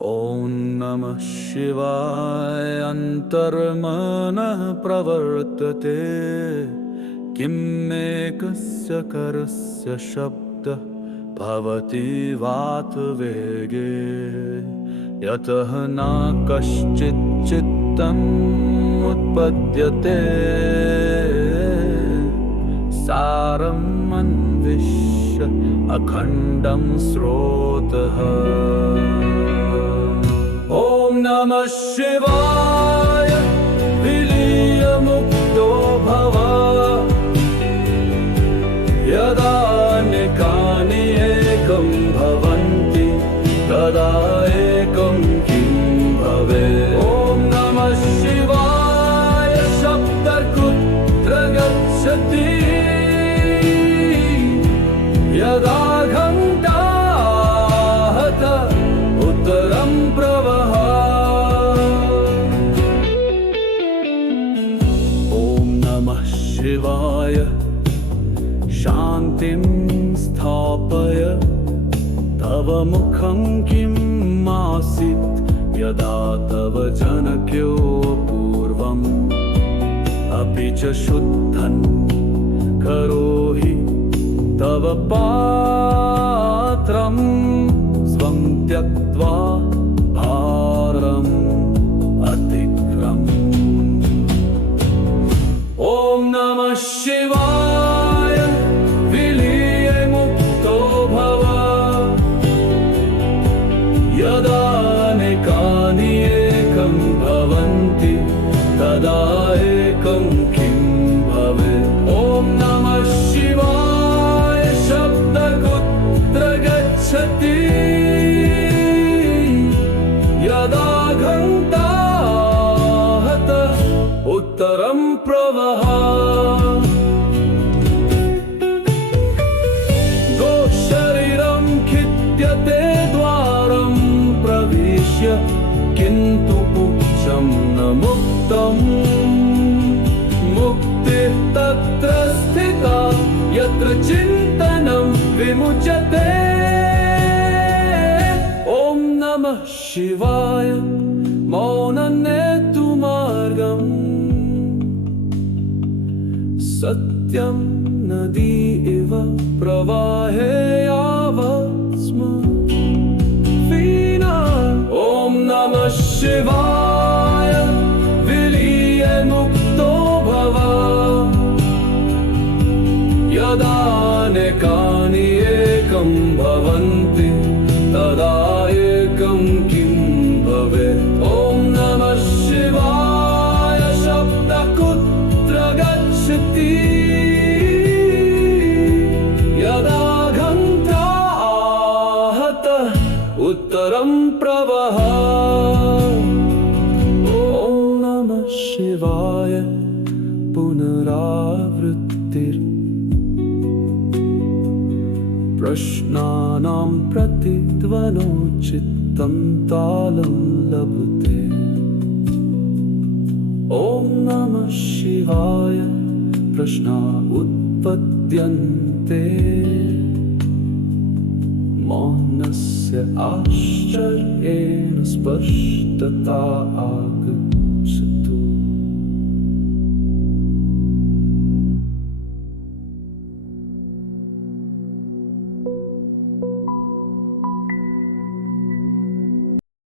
ॐ नमः शिवाय। अन्तर्मनः प्रवर्तते किं एकस्य करस्य शब्दः भवति वातवेगे यतः न कश्चित् चित्तम् उत्पद्यते सारम् अन्विष्य अखण्डं स्रोतः। ॐ नमः शिवाय। विलीय मुक्तो भव यदा अनेकानि एकं भवन्ति तदा एकं किं भवेत्। ॐ नमः शिवाय। शब्दः कुत्र गच्छति यदा घण्टा उत्तरं प्रवह। ॐ नमः शिवाय। शान्तिं स्थापय तव मुखं किम् आसीत् यदा तव जनक्यो पूर्वम् अपि च शुद्धं करोहि तव पात्रम् स्वं त्यक्त्वा भारम् अतिक्रम्। ॐ नमः शिवाय। विलीय मुक्तो भव यदा अनेकानि एकं भवन्ति तदा एकं किं भवेत्। ॐ नमः शिवाय। शब्दः कुत्र गच्छति यदा घण्टा उत्तरं प्रवह। शरीरं खिद्यते द्वारं प्रविश्य किन्तु पुच्छं न मुक्तम्। मुक्तिः तत्र स्थिता यत्र चिन्तनं विमुच्यते। ॐ नमः शिवाय। मौनं नेतुमार्गम् सत्यं नदी इव प्रवाहे यावत् स्म वीणा। ॐ नमः शिवाय। विलीय मुक्तो भव यदा अनेकानि एकं भवन्ति तदा एकं किं भवेत्। ॐ नमः शिवाय। शब्दः कुत्र गच्छति यदा घण्टा उत्तरं प्रवह। ॐ नमः शिवाय। पुनरावृत्तिर् प्रश्नानां प्रतिध्वनो चित्तं तालं लभते। ॐ नमः शिवाय। प्रश्ना उत्पद्यन्ते मौनस्य आश्चर्येण स्पष्टता आगता।